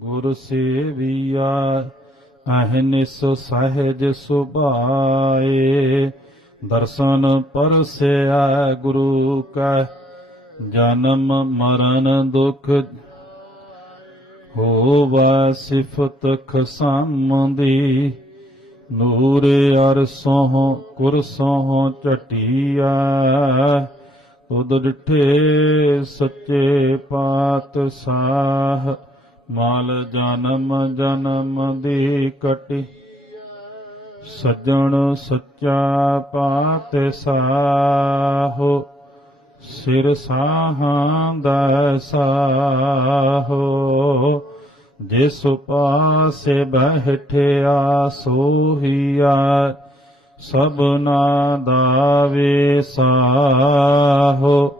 ਗੁਰ ਸੇਵੀਆ ਅਹਨਿਸ ਸਹਿਜ ਸੁਭਾਏ। ਦਰਸ਼ਨ ਪਰਸਿਆ ਗੁਰੂ ਕਾ, ਜਨਮ ਮਰਨ ਦੁਖ ਹੋਵਾ ਸਿਫਤ ਖਸਮ ਦੀ ਨੂਰ ਅਰਸੋਂ ਕੁਰਸੋਂ ਝਟੀਆ ਤੁਧ ਡਿਠੇ ਸੱਚੇ ਪਾਤਸ਼ਾਹ। ਮਾਲ ਜਨਮ ਜਨਮ ਦੀ ਕਟੀ। ਸੱਜਣ ਸੱਚਾ ਪਾਤ ਪਾਤਸ਼ਾਹੋ, ਸਿਰ ਸਾਹਾਂ ਦਾ ਸਾਹੋ। ਜਿਸ ਪਾਸੇ ਬਹਿਠਿਆ ਸੋਹੀਆ, ਸਭਨਾ ਦਾ ਵਿਸਾਹੋ।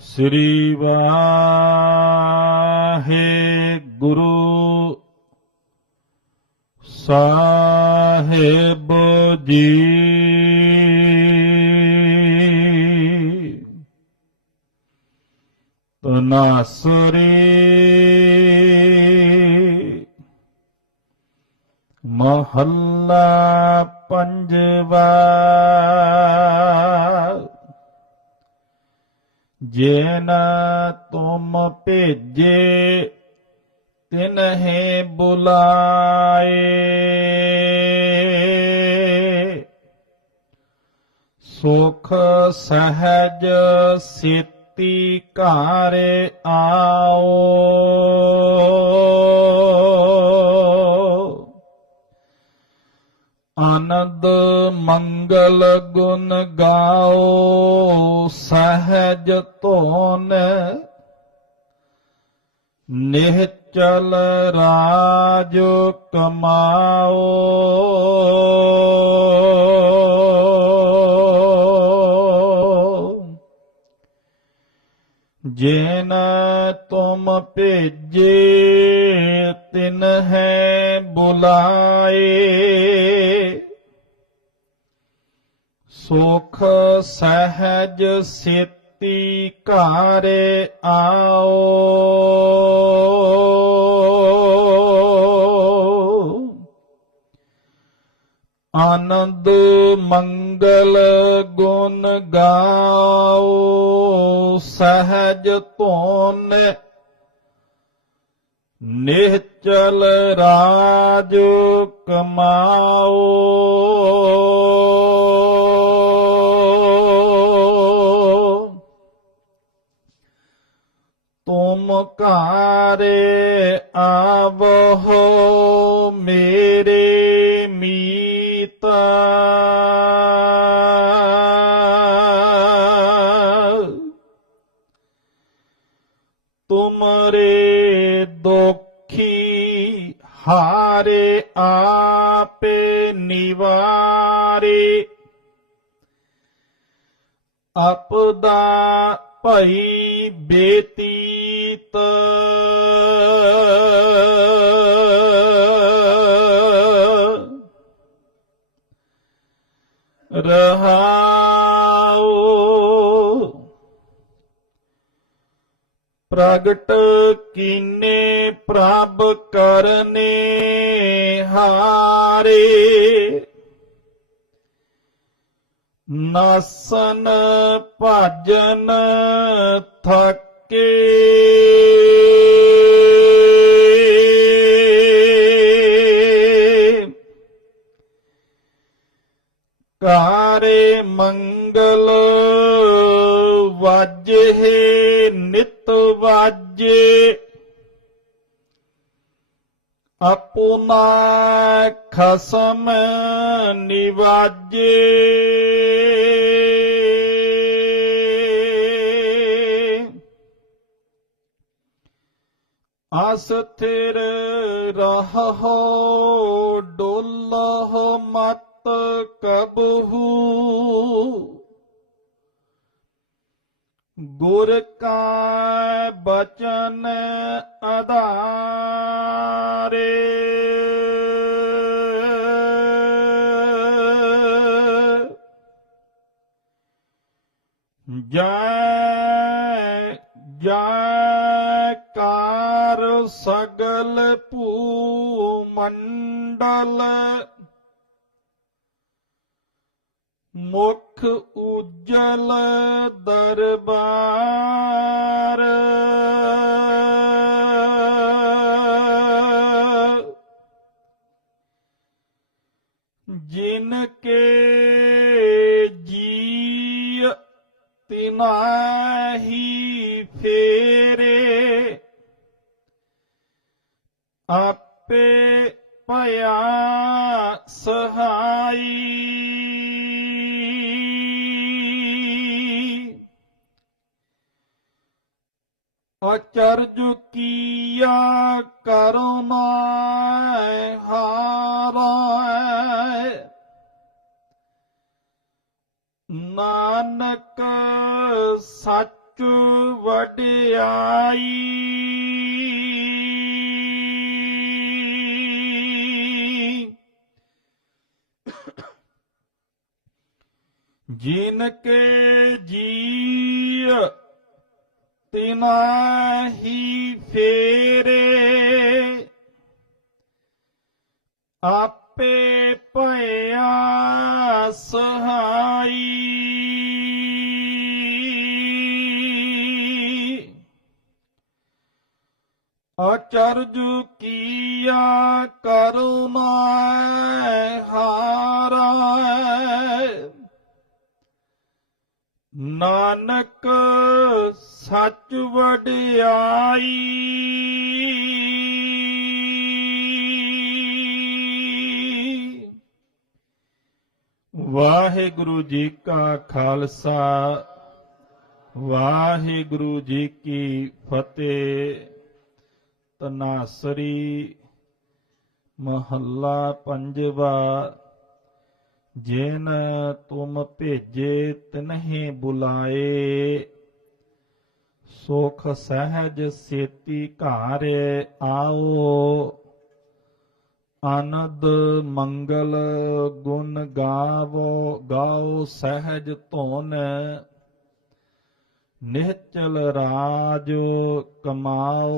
ਸ੍ਰੀ ਵਾਹਿਗੁਰੂ ਸਾਹਿਬ ਜੀ। ਤਨਾਸਰੀ ਮਹੱਲਾ ਪੰਜਵਾ ਜੇਨ ਤੁਮ ਭੇਜੇ ਤਿਨਹਿ ਬੁਲਾਏ। ਸੁਖ ਸਹਿਜ ਸਿਤੀ ਘਰ ਆਓ। ਆਨੰਦ ਮੰਗਲ ਗੁਣ ਗਾਓ, ਸਹਿਜ ਧੋਨ ਨਿਹਚਲ ਰਾਜ ਕਮਾਓ। ਜਿਨ ਤੁਮ ਭੇਜੇ, ਤਿਨ ਹੈ ਬੁਲਾਏ। ਸੁਖ ਸਹਿਜ ਸੇਤੀ ਘਰ ਆਓ। ਆਨੰਦ ਮੰਗਲ ਗੁਣ ਗਾਓ ਸਹਿਜ ਧੋਨ ਨਿਹਚਲ ਰਾਜ ਕਮਾਓ। ਤੁਮ ਆਵੋ ਮੇਰੇ ਮੀਤ। ਤੁਮਰੇ ਦੁਖੀ ਹਾਰੇ ਆਪੇ ਨਿਵਾਰੇ। ਆਪਦਾ ਭਈ ਬੇਤੀਤ ਰਹਾਉ। ਪ੍ਰਗਟ ਕੀਨੇ ਪ੍ਰਭ ਕਰਨੇ ਹਾਰੇ। ਨਾਸਨ ਭਜਨ ਥਕੇ। ਸਾਰੇ ਮੰਗਲ ਵਾਜੇ ਨਿਤ ਵਾਜੇ। ਆਪੁਨਾ ਖਸਮ ਨਿਵਾਜੇ। ਅਸਥਿਰ ਰਹੋ ਡੋਲਹ ਮਤ ਮਤ ਕਬਹੂ। ਗੁਰ ਕਾ ਬਚਨ ਆਧਾਰੇ ਜੈ ਜੈ ਕਾਰ ਸਗਲ ਭੂ ਮੰਡਲ ਮੁਖ ਉਜਲ ਦਰਬਾਰ। ਜਿਨ ਕੇ ਜੀ ਤਿਨਾਹੀ ਫੇਰੇ ਆਪੇ ਭਇਆ ਸਹਾਈ। ਅਚਰਜ ਕੀਆ ਕਰੁਣਾ ਹਾਰੈ। ਨਾਨਕ ਸੱਚ ਵਡਿਆਈ। ਜਿਨ ਕੇ ਜੀ ਤਿਨਾਹੀ ਫੇਰੇ। ਆਪੇ ਭਇਆ ਸਹਾਈ। ਅਚਰਜ ਕੀਆ ਕਰੁਣਾ ਹਾਰੈ। ਨਾਨਕ ਸੱਚ ਵਡਿਆਈ। ਵਾਹਿਗੁਰੂ ਜੀ ਕਾ ਖਾਲਸਾ, ਵਾਹਿਗੁਰੂ ਜੀ ਕੀ ਫਤਿਹ। ਤਨਾਸਰੀ ਮਹੱਲਾ ਪੰਜਵਾ, ਜਿਨ ਤੁਮ ਭੇਜੇ ਤਿਨਹਿ ਬੁਲਾਏ। ਸੁਖ ਸਹਿਜ ਸੇਤੀ ਘਰ ਆਓ। ਆਨੰਦ ਮੰਗਲ ਗੁਣ ਗਾਵੋ, ਗਾਓ ਸਹਿਜ ਧੋਨ। ਨਿਹਚਲ ਰਾਜ ਕਮਾਓ।